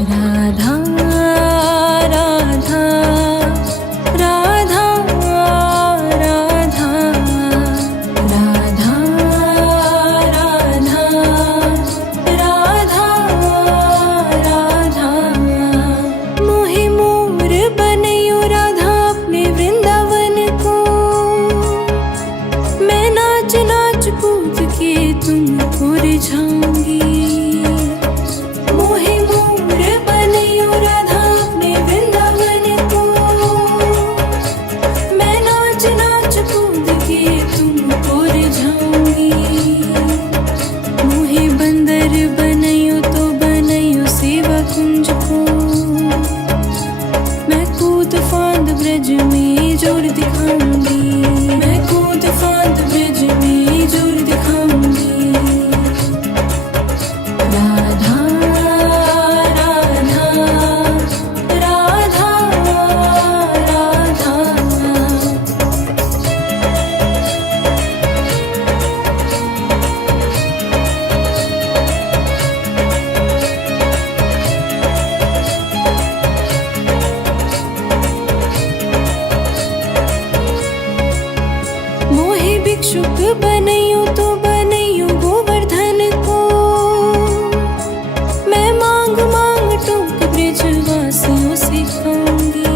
राधा राधा राधा राधा राधा राधा राधा राधा मोहे मोर बनयो राधा अपने वृंदावन को। मैं नाच नाच कूद के तुमको रिझाऊंगी। मोहे मोर बनयो राधा अपने वृंदावन को। मैं नाच नाच कूद के तुमको रिझाऊंगी। मोहे बंदर बनयो तो बनयो सेवा कुंज को। मैं कूद फांद ब्रज में जोर दिखाऊंगी। मैं कूद फांद ब्रज में जोर दिखाऊंगी। राधा राधा राधा राधा मोहे भिक्षुक बनयो तो बनयो गोवर्धन को। मैं मांग मांग टोक ब्रजवासियों से खाऊंगी।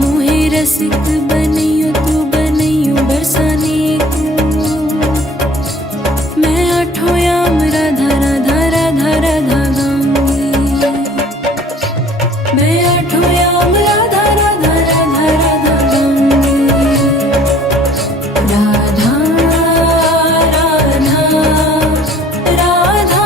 मोहे रसिक बनयो तो बनयो बरसाने को। मैं आठों याम राधा राधा राधा राधा गाऊंगी। मैं आठों याम राधा राधा राधा राधा गाऊंगी। राधा राधा राधा राधा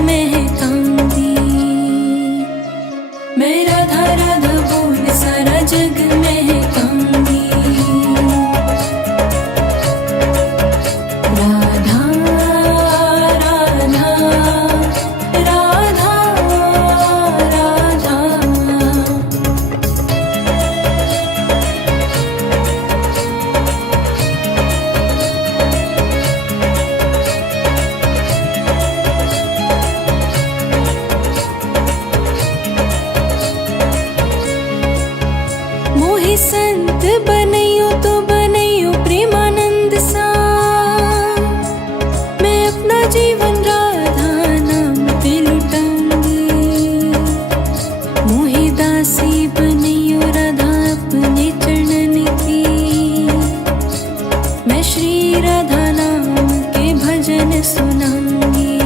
महकाऊंगी। मैं राधा राधा बोल सारा जग महकाऊंगी। राधा राधा राधा राधा। मोहि संत बनैयो तो बनैयो प्रेमानंद सा। मैं अपना जीवन राधा नाम पे लुटाऊंगी। मोहि दासी बनैयो राधा अपने चरणन की। मैं श्री राधा नाम के भजन सुनाऊंगी।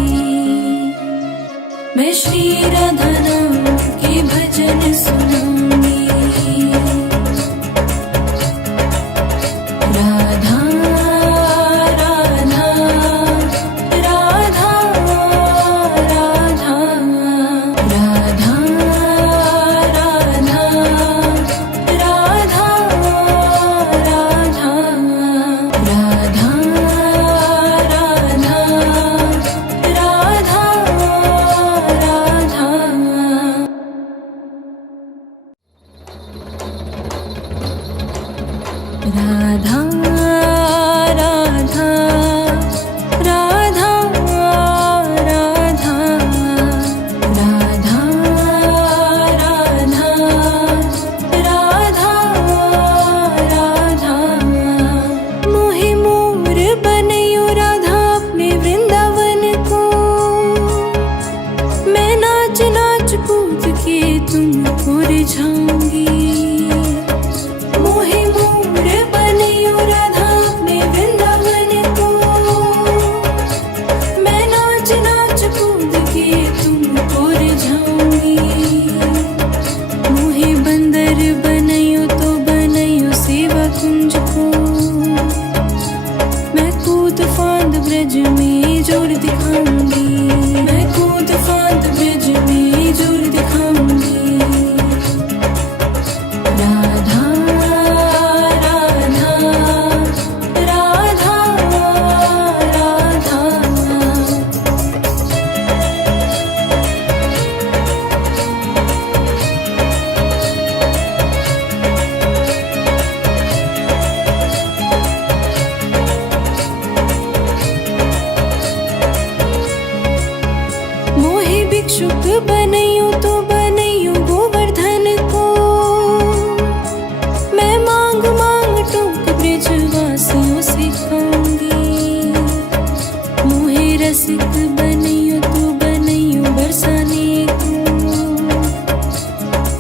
मैं श्री राधा नाम के भजन सुनाऊंगी। राधा राधा राधा राधा राधा राधा राधा राधा राधा राधा राधा राधा राधा राधा राधा राधा राधा। मोहि मोर बनैयो राधा अपने वृंदावन को। मैं नाच नाच कूद के तुमको रिझाऊंगी। मोहि मोर बनैयो राधा अपने वृंदावन को। मैं नाच नाच कूद के तुमको रिझाऊंगी। मोहि बंदर बनैयो तो बनैयो सेवा कुंज को। मैं कूद फांद ब्रज में जोर दिखाऊंगी। मैं कूद फांद ब्रज में जोर दिखाऊंगी। राधा राधा राधा राधा। मोहि भिक्षुक बनैयो तो बनैयो गोवर्धन को। मैं मांग मांग टूक ब्रजवासियों से खाऊंगी। मोहि रसिक बनैयो तो बनैयो बरसाने को।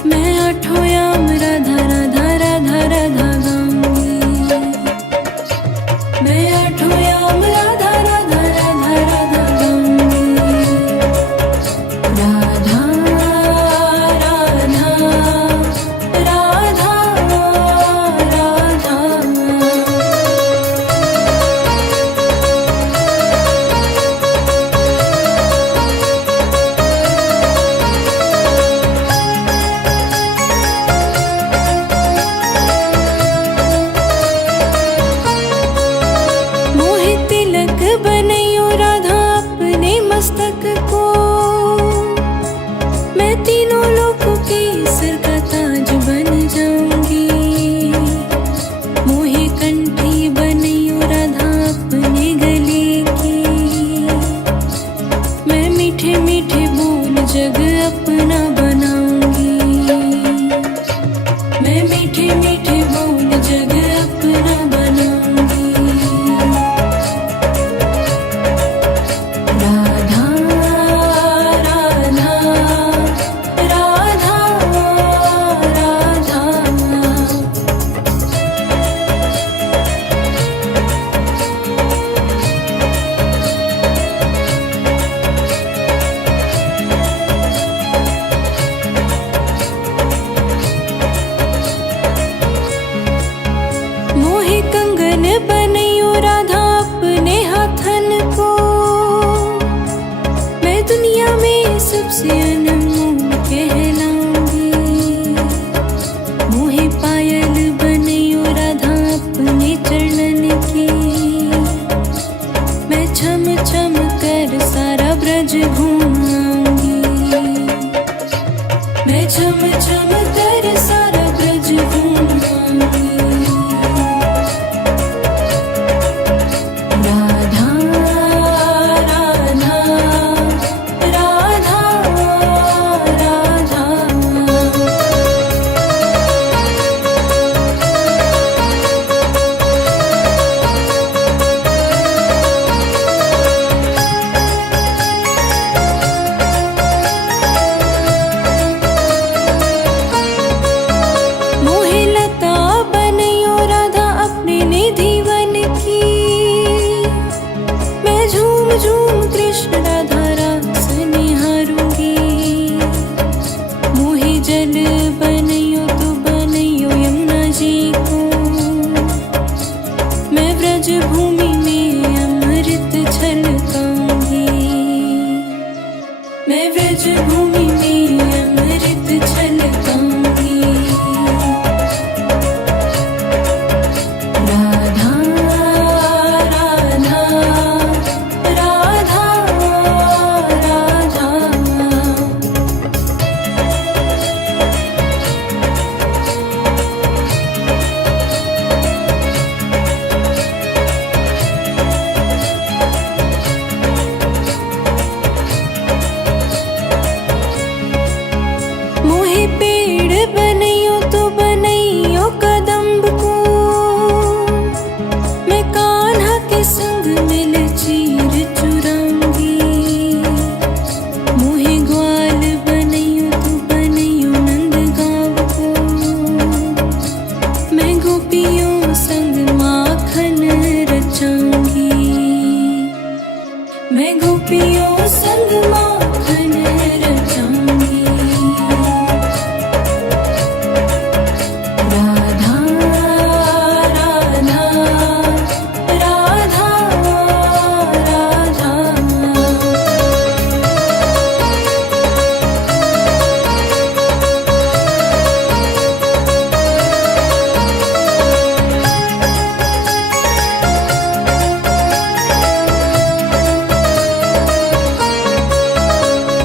मैं आठों याम राधा राधा राधा राधा गाऊंगी। मैं आठों याम राधा राधा राधा राधा गाऊंगी। राधा राधा राधा राधा। सबसे अनमोल कहलाऊंगी। मोहे पायल बनियो राधा अपने चरणन की। मैं छम छम कर सारा ब्रज घूमाऊंगी। मैं छम छम कर सारा ब्रज घूमाऊंगी। राधा राधा राधा राधा। मोहे लता बनियो राधा अपने निधि वन की। मैं झूम झूम कृष्ण राधा रास निहारूंगी। मोहे जल बनियो तो बनियो यमुना जी को। मैं व्रज भूमि में अमृत छलकाऊंगी। मैं व्रज भूमि में अमृत छलकाऊंगी। राधा राधा राधा राधा। मोहे पेड़ बनियो तो बनियो कदम्ब को। मैं कान्हा के संग मिल चीर चुराऊंगी। मोहे ग्वाल बनियो तो बनियो नंदगांव को। मैं गोपियों संग माखन रचाऊंगी। मैं गोपियों संग माखन रचाऊंगी। राधा राधा राधा राधा।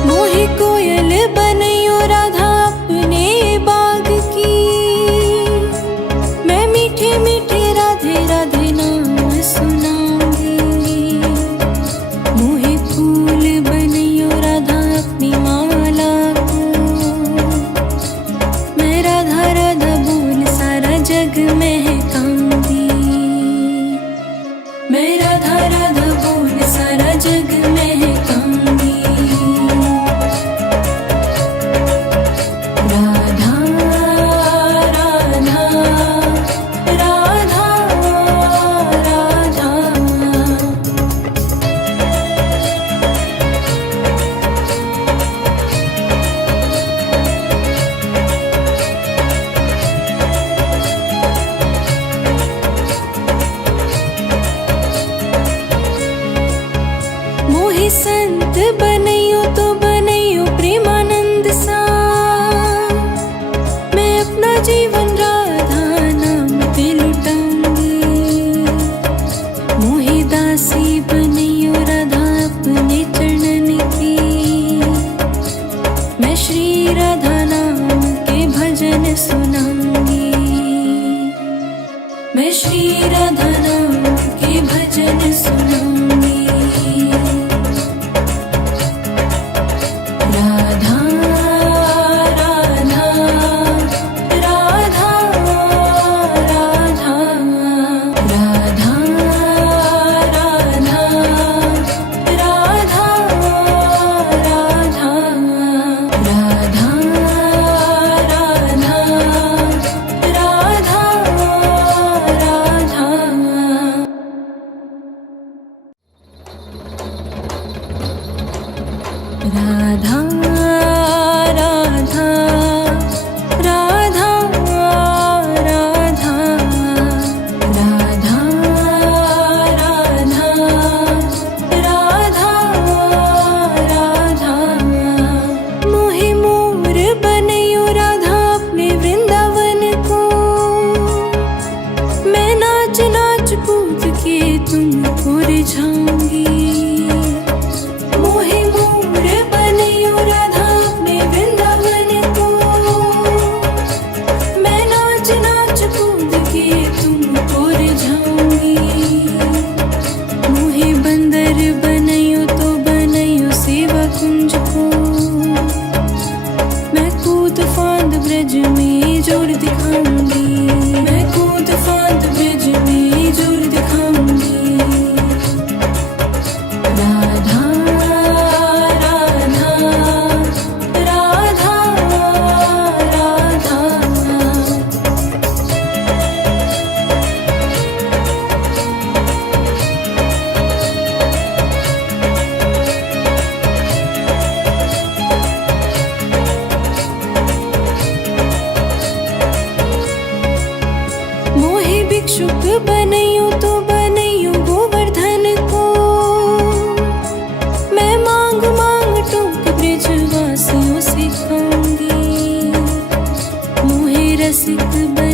मोहे कोयल बनियो राधा अपने बाग की। मैं मीठे मीठे राधे राधे नाम सुनाऊंगी। मोहे फूल बनियो राधा अपनी माला को। मैं राधा राधा बोल सारा जग महकाऊंगी। मैं राधा राधा बोल सारा जग महकाऊंगी। राधा राधा राधा राधा। मोहे संत बनियो तो बनियो प्रेमानंद सा। मैं अपना जीवन राधा नाम पे लुटाऊंगी। मोहे दासी बनियो राधा अपने चरणन की। मैं श्री राधा नाम के भजन सुनाऊंगी। मैं श्री राधा नाम के भजन सुनाऊंगी। राधा राधा राधा राधा राधा राधा राधा राधा राधा राधा राधा राधा। राधा राधा राधा राधा राधा राधा राधा। रसिक